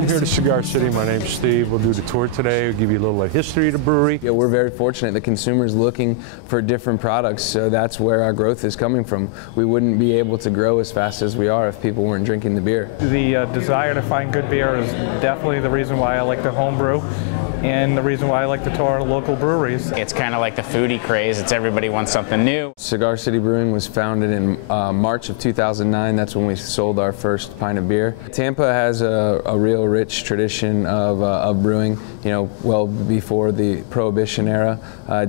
Welcome here to Cigar City. My name's Steve. We'll do the tour today. We'll give you a little history of the brewery. Yeah, we're very fortunate. The consumer's looking for different products, so that's where our growth is coming from. We wouldn't be able to grow as fast as we are if people weren't drinking the beer. The desire to find good beer is definitely the reason why I like to homebrew, and the reason why I like to tour local breweries. It's kind of like the foodie craze. It's everybody wants something new. Cigar City Brewing was founded in March of 2009. That's when we sold our first pint of beer. Tampa has a real rich tradition of brewing. You know, well before the Prohibition era.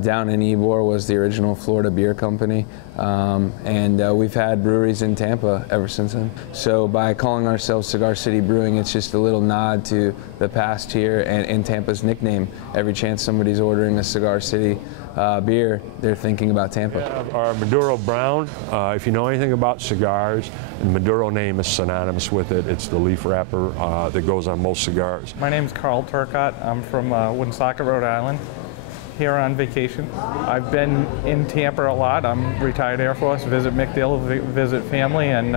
Down in Ybor was the original Florida beer company, and we've had breweries in Tampa ever since then. So by calling ourselves Cigar City Brewing, it's just a little nod to the past here and Tampa's nickname. Every chance somebody's ordering a Cigar City beer, they're thinking about Tampa. Yeah, our Maduro Brown, if you know anything about cigars, the Maduro name is synonymous with it. It's the leaf wrapper that goes on most cigars. My name's Turcotte. I'm from Woonsocket, Rhode Island, here on vacation. I've been in Tampa a lot. I'm retired Air Force, visit MacDill, visit family, and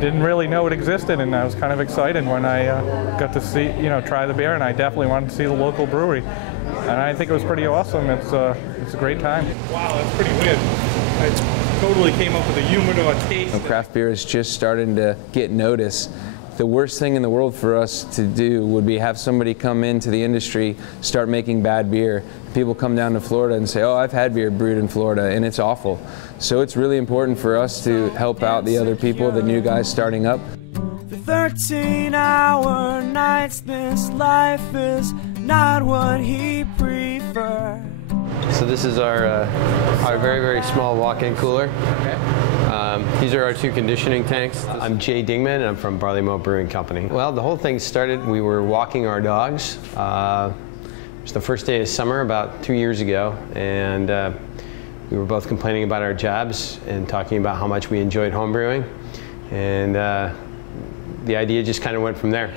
didn't really know it existed, and I was kind of excited when I got to see, try the beer, and I definitely wanted to see the local brewery. And I think it was pretty awesome. It's a great time. Wow, that's pretty weird. I totally came up with a humidor taste. Craft beer is just starting to get noticed. The worst thing in the world for us to do would be have somebody come into the industry, start making bad beer. People come down to Florida and say, oh, I've had beer brewed in Florida, and it's awful. So it's really important for us to help out the other people, the new guys starting up. For 13-hour nights, this life is not what he prefers. So this is our very, very small walk-in cooler. These are our two conditioning tanks. I'm Jay Dingman, and I'm from Barley Brewing Company. Well, the whole thing started, we were walking our dogs. It was the first day of summer about 2 years ago, and we were both complaining about our jobs and talking about how much we enjoyed homebrewing. And the idea just kind of went from there.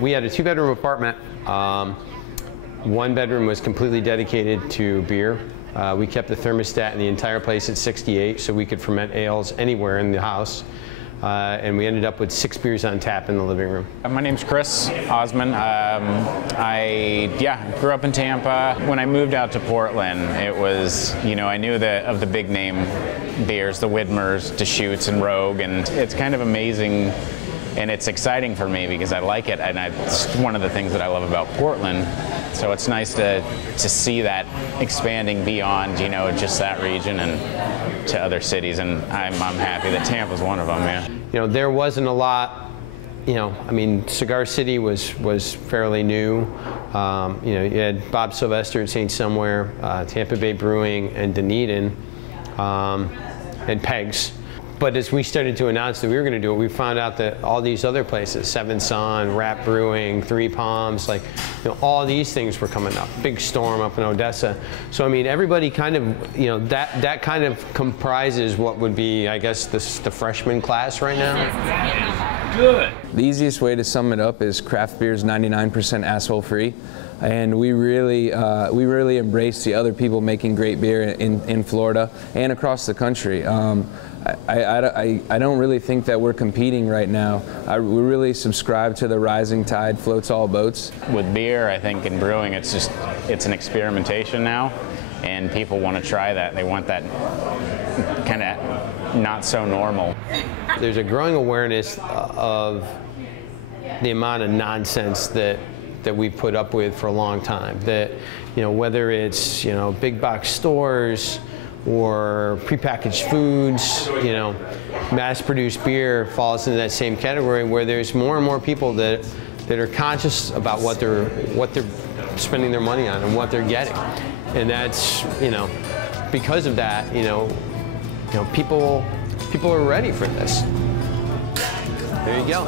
We had a two-bedroom apartment. One bedroom was completely dedicated to beer. We kept the thermostat in the entire place at 68 so we could ferment ales anywhere in the house. And we ended up with 6 beers on tap in the living room. My name's Chris Osman. I grew up in Tampa. When I moved out to Portland, it was, I knew of the big name beers, the Widmers, Deschutes, and Rogue, and it's kind of amazing. And it's exciting for me because I like it, and it's one of the things that I love about Portland. So it's nice to see that expanding beyond, just that region and to other cities. And I'm happy that Tampa's one of them, yeah. There wasn't a lot, Cigar City was fairly new. You had Bob Sylvester at St. Somewhere, Tampa Bay Brewing, and Dunedin, and Pegs. But as we started to announce that we were going to do it, we found out that all these other places, Seven Son, Rat Brewing, Three Palms, all these things were coming up. Big Storm up in Odessa. So everybody kind of, that kind of comprises what would be, I guess, the freshman class right now. Good. The easiest way to sum it up is craft beer is 99% asshole free. And we really embrace the other people making great beer in Florida and across the country. I don't really think that we're competing right now. We really subscribe to the rising tide floats all boats. With beer, I think in brewing, it's an experimentation now, and people want to try that. They want that kind of not so normal. There's a growing awareness of the amount of nonsense that we've put up with for a long time. That, whether it's, big box stores or prepackaged foods, mass-produced beer falls into that same category where there's more and more people that are conscious about what they're spending their money on and what they're getting. And that's, because of that, people are ready for this. There you go.